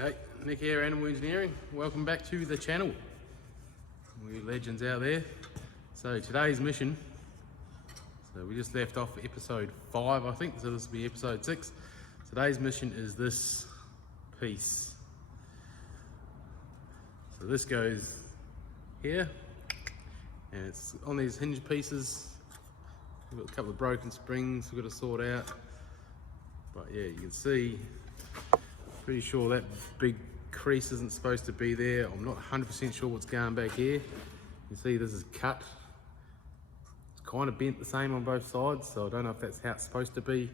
Hey, Nick here, Animal Engineering. Welcome back to the channel. We legends out there. So today's mission, so we just left off episode 5 I think, so this will be episode 6. Today's mission is this piece. So this goes here, and it's on these hinge pieces. We've got a couple of broken springs we've got to sort out. But yeah, you can see, pretty sure that big crease isn't supposed to be there. I'm not 100% sure what's going back here. You can see this is cut. It's kind of bent the same on both sides, so I don't know if that's how it's supposed to be.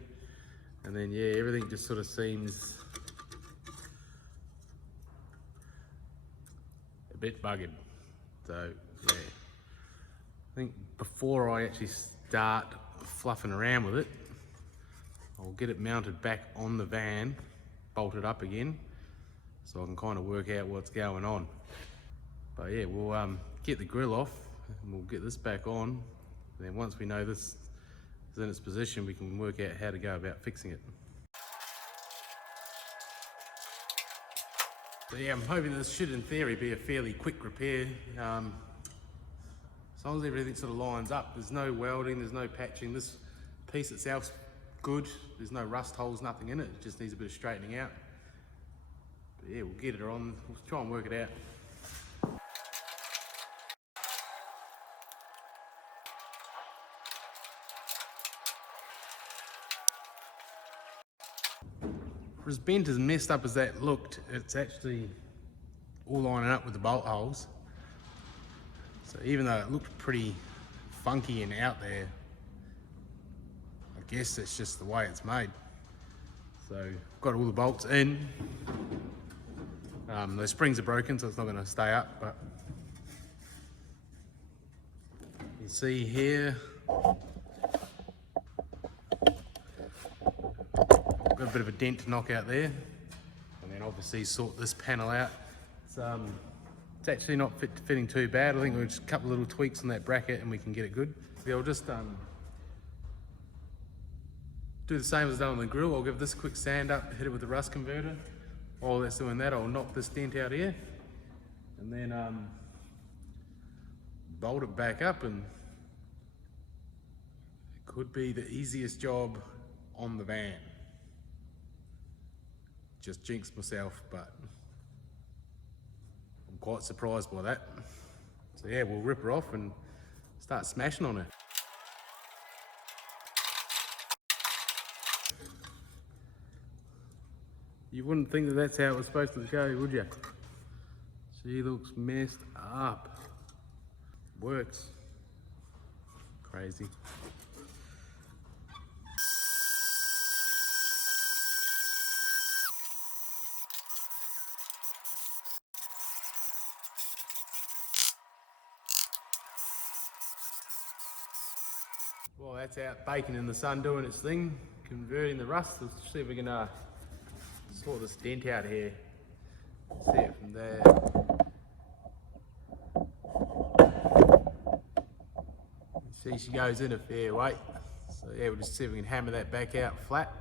And then yeah, everything just sort of seems a bit buggered. So yeah, I think before I actually start fluffing around with it, I'll get it mounted back on the van, bolted up again, so I can kind of work out what's going on. But yeah, we'll get the grill off and we'll get this back on, and then once we know this is in its position, we can work out how to go about fixing it. So yeah, I'm hoping this should in theory be a fairly quick repair. As long as everything sort of lines up, there's no welding, there's no patching. This piece itself's good, there's no rust holes, nothing in it. It just needs a bit of straightening out. But yeah, we'll get it on, we'll try and work it out. For as bent as messed up as that looked, it's actually all lining up with the bolt holes. So even though it looked pretty funky and out there, I guess that's just the way it's made. So got all the bolts in. Those springs are broken, so it's not going to stay up, but you can see here, got a bit of a dent to knock out there, and then obviously sort this panel out. It's actually not fitting too bad. I think we'll just a couple of little tweaks on that bracket and we can get it good. So I'll just do the same as I've done on the grill. I'll give this a quick sand up, hit it with the rust converter. While that's doing that, I'll knock this dent out here, and then bolt it back up, and it could be the easiest job on the van. Just jinxed myself, but I'm quite surprised by that. So yeah, we'll rip her off and start smashing on her. You wouldn't think that that's how it was supposed to go, would you? She looks messed up. Works. Crazy. Well, that's out baking in the sun doing its thing, converting the rust. Let's see if we can sort this dent out here. See it from there. See, she goes in a fair way. So yeah, we'll just see if we can hammer that back out flat.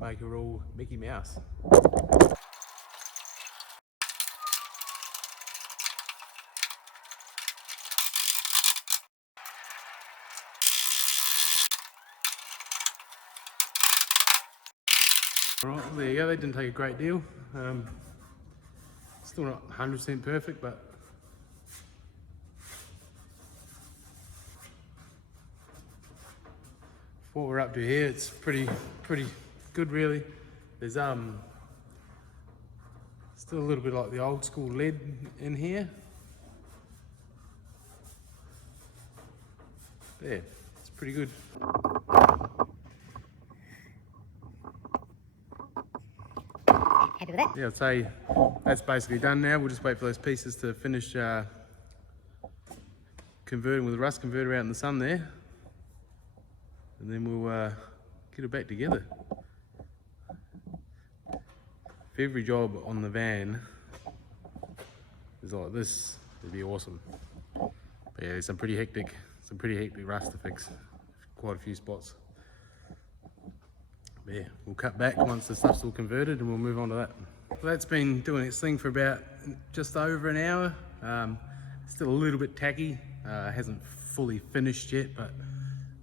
Make her all Mickey Mouse. Alright, well, there you go, that didn't take a great deal. Still not 100% perfect, but for what we're up to here, it's pretty good really. There's still a little bit like the old school lead in here. There, it's pretty good. Happy with that? Yeah, I'd say that's basically done now. We'll just wait for those pieces to finish converting with the rust converter out in the sun there, and then we'll get it back together. If every job on the van is like this, it'd be awesome. But yeah, there's some pretty hectic rust to fix. Quite a few spots. But yeah, we'll cut back once the stuff's all converted and we'll move on to that. Well, that's been doing its thing for about just over an hour. Still a little bit tacky, hasn't fully finished yet, but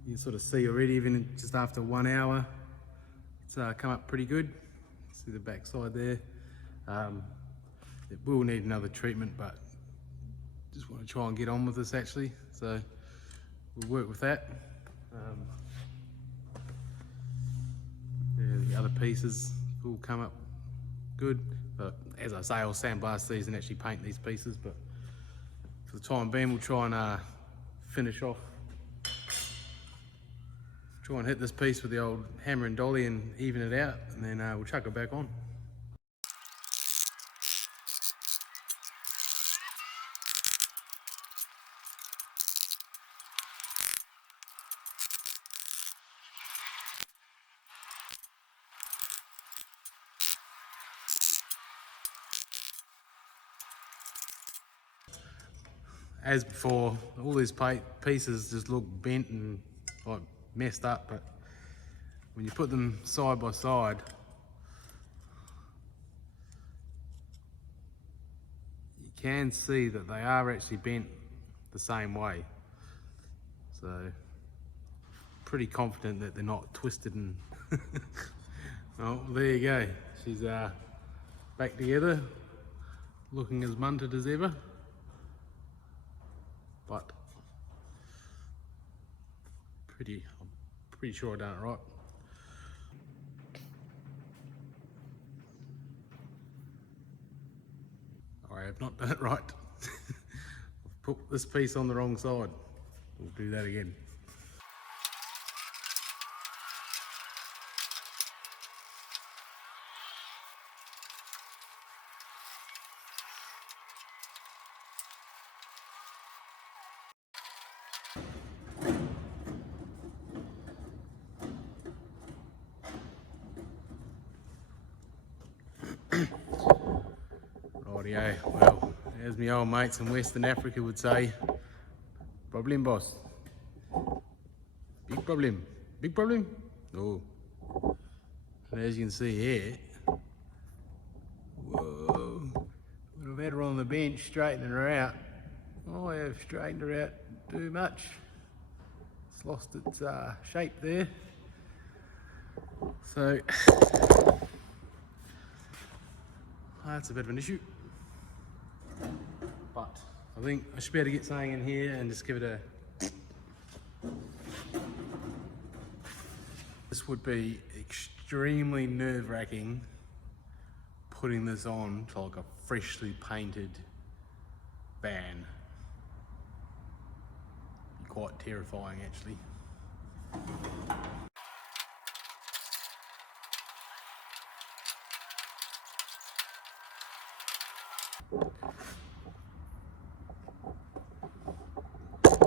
you can sort of see already, even just after 1 hour, it's come up pretty good. See the back side there. It will need another treatment, but just want to try and get on with this actually, so we'll work with that. Yeah, the other pieces will come up good, but as I say, I'll sandblast these and actually paint these pieces, but for the time being we'll try and finish off, try and hit this piece with the old hammer and dolly and even it out, and then we'll chuck it back on. As before, all these pieces just look bent and like messed up, but when you put them side by side, you can see that they are actually bent the same way. So, pretty confident that they're not twisted and oh, there you go. She's back together, looking as munted as ever. But I'm pretty sure I done it right. I have not done it right. I've put this piece on the wrong side. We'll do that again. Rightio, well, as my old mates in Western Africa would say, problem boss. Big problem. Big problem? No. And as you can see here, whoa, would have had her on the bench straightening her out. Oh, I have straightened her out too much. It's lost its shape there. So, that's a bit of an issue. But I think I should be able to get something in here and just give it a... This would be extremely nerve-wracking putting this on to like a freshly painted van. Be quite terrifying actually.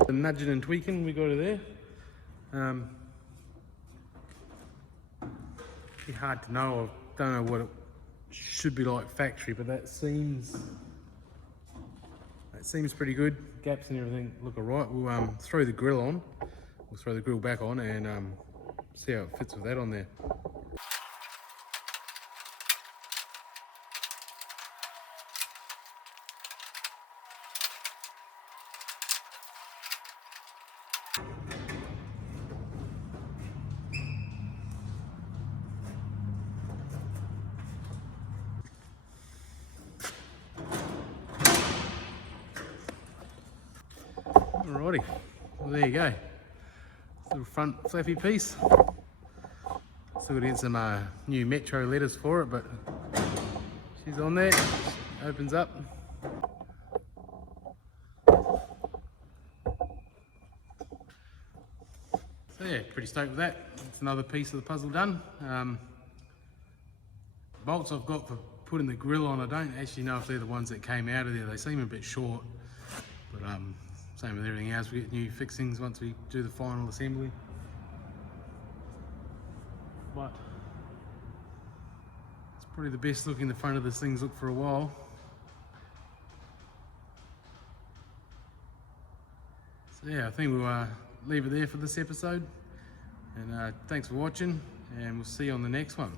The nudging and tweaking we got her there. Be hard to know. I don't know what it should be like factory, but that seems pretty good. Gaps and everything look alright. We'll throw the grill on. We'll throw the grill back on and see how it fits with that on there. Alrighty, well there you go. Little front flappy piece. Still got to get some new Metro letters for it, but she's on there. Opens up. So yeah, pretty stoked with that. It's another piece of the puzzle done. Bolts I've got for putting the grill on, I don't actually know if they're the ones that came out of there. They seem a bit short, but same with everything else. We get new fixings once we do the final assembly. But it's probably the best looking the front of this thing's looked for a while. So yeah, I think we'll leave it there for this episode. And thanks for watching, and we'll see you on the next one.